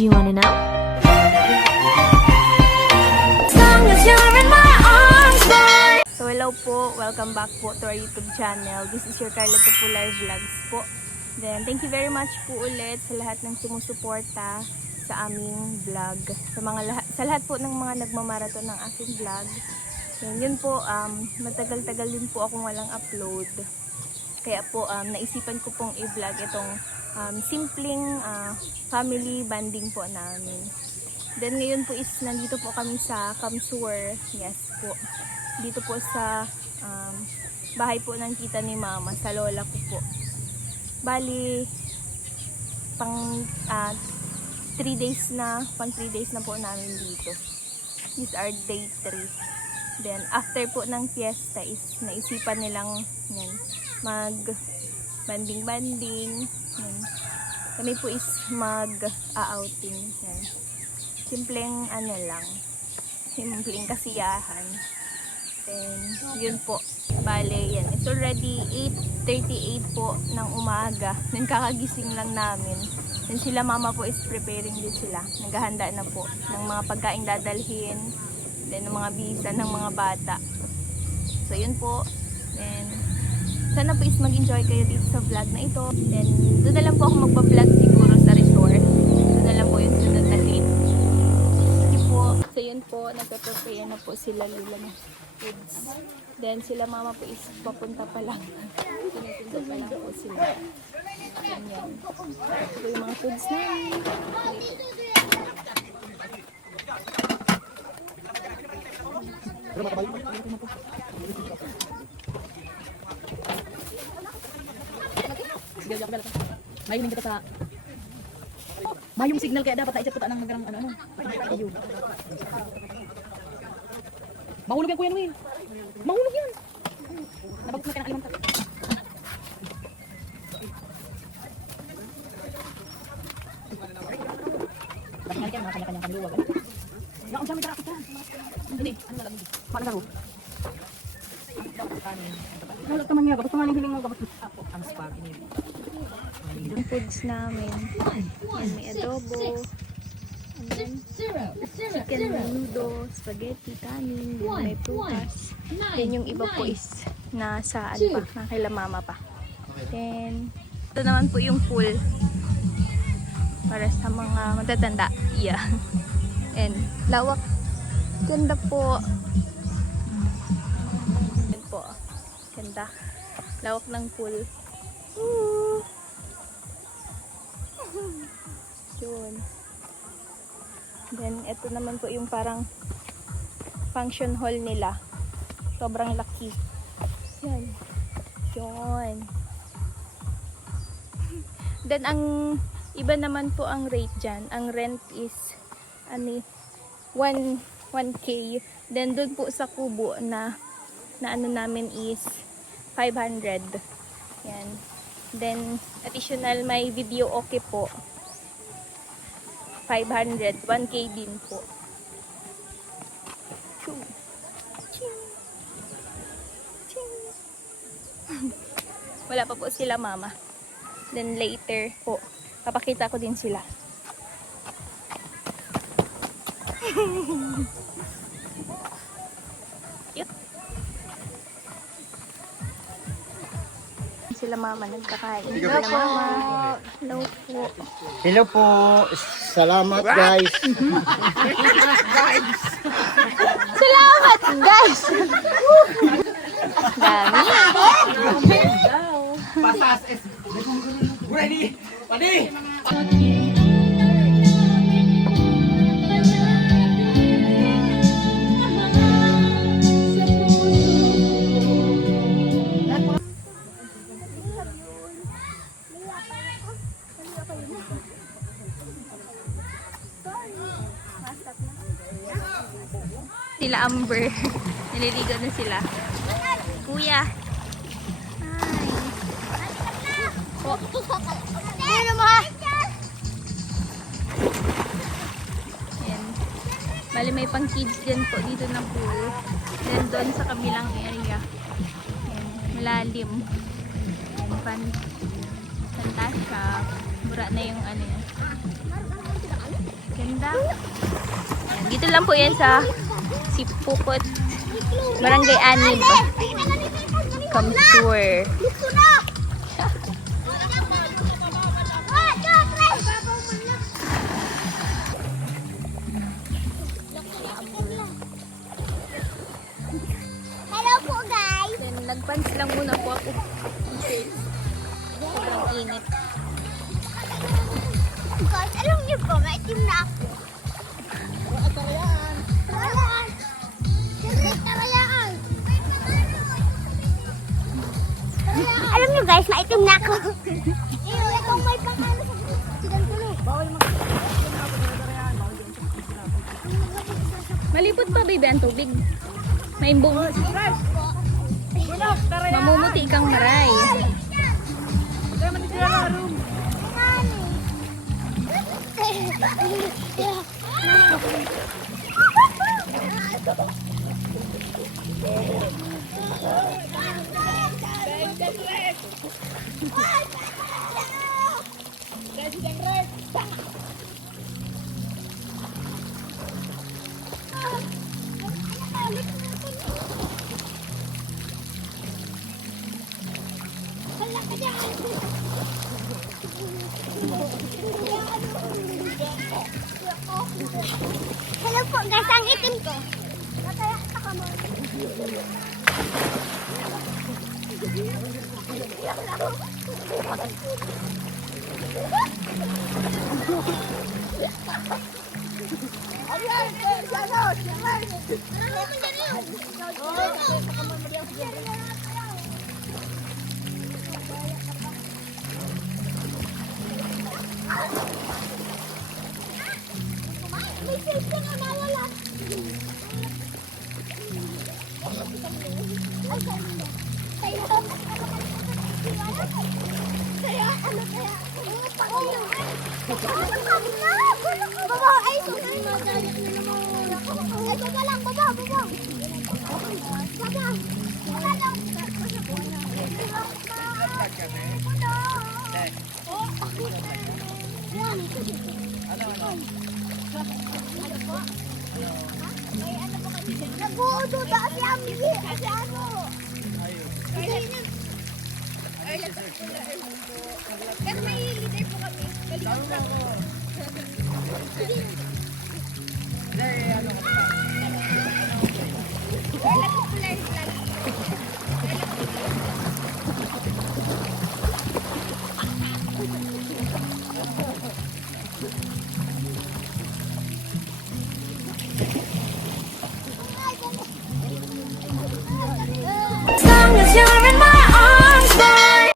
Do you wanna know? As long as you're in my arms, boy. So hello po, welcome back po to our YouTube channel. This is your Carla Popular Vlogs po. Then thank you very much po ulit sa lahat ng sumusuporta sa aming vlog. Sa lahat po ng mga nagmamarathon ng aking vlog. Yun po, matagal-tagal din po akong walang upload. Kaya po naisipan ko pong i-vlog itong simpleng family banding po namin. Then ngayon po is nandito po kami sa Kamsur. Yes po. Dito po sa bahay po ng tita ni mama, sa lola ko po. Bali pang 3 days na po namin dito. These are day 3. Then after po ng fiesta is naisipan nilang yan, mag banding. Yan. Kami po is mag-outing. Yan. Simpleng ano lang. Simpleng kasiyahan. Then yun po. Bale, yan. It's already 8:38 po ng umaga. Then kakagising lang namin. Then sila mama po is preparing din sila. Naghahanda na po ng mga pagkain dadalhin. Then ng mga bihisan ng mga bata. So yun po. Then sana po is mag-enjoy kayo dito sa vlog na ito. Then doon na lang po ako magpa-vlog siguro sa resort. Doon na lang po yung sunod na date. Yun po. So yun po. Nagpe-prepare na po sila Lula ng kids. Then sila mama po is papunta pa lang. Pinapunta pa lang po sila. Ganyan. Ito yung mga foods namin. Mayroon kita sa mayong signal kaya dapat naisip ko ng magarang ano. Ayun. Mahulog yan kuya Noel. Mahulog yan. Nabagos na kaya ng alimanta. Bakit yan mga kanya-kanyang kaniluwag. Naon siya may traffic yan. Hindi, ano na lang. Paano laro? Wala ka man niya. Kapag pangaling hiling mo kapag ako ang spaghetti niya. Yung foods namin. Yan, may adobo. And then, chicken menudo, spaghetti, kanin, then may prutas. Then yung iba po is nasa ano pa, nakila mama pa. Then, ito naman po yung pool. Para sa mga matatanda. Yeah. And, lawak. Ganda po. Yan po. Ganda. Lawak ng pool. Woo! Yun. Then, ito naman po yung parang function hall nila. Sobrang laki. Yan. Yun. Then, ang iba naman po ang rate dyan. Ang rent is 1K. Then, dun po sa kubo na ano namin is 500. Yan. Then, additional may video okay po. 500. 1K din po. Wala pa po sila mama. Then later po, papakita ko din sila. Cute. Sila mama nagkakain. Hello po. Hello po. Hello po. Salamat guys. Salamat guys. Dami. Pasas is ready. Padi. Sila Amber. Naliligo na sila. Kuya. Hi. Ano mo ha? Ayan. Bali may pang kids din po dito na pool. Then doon sa kabilang area. Ayan. Malalim. Ayan. Fantasya. Mura na yung ano yun. ganda. Dito lang po yan sa Sipukot, Barangay Anib. Come tour. Hello po guys. Then, nagpants lang muna po ako. Sobrang init. Guys, alam niyo po, maitim na ako. Tarayaan. Tarayaan. Tarayaan. Alam niyo guys, maitim na ako. Itong may pangano sa sigang tulog. Bawal Malipot pa, baby, ang tubig. Maimbong. Mamumuti kang maray. Hello po guys, ang itim ko. Nataya ka mo. Nag-uududa si Ami. Si ano? Pero may leader po kami. Balikan po.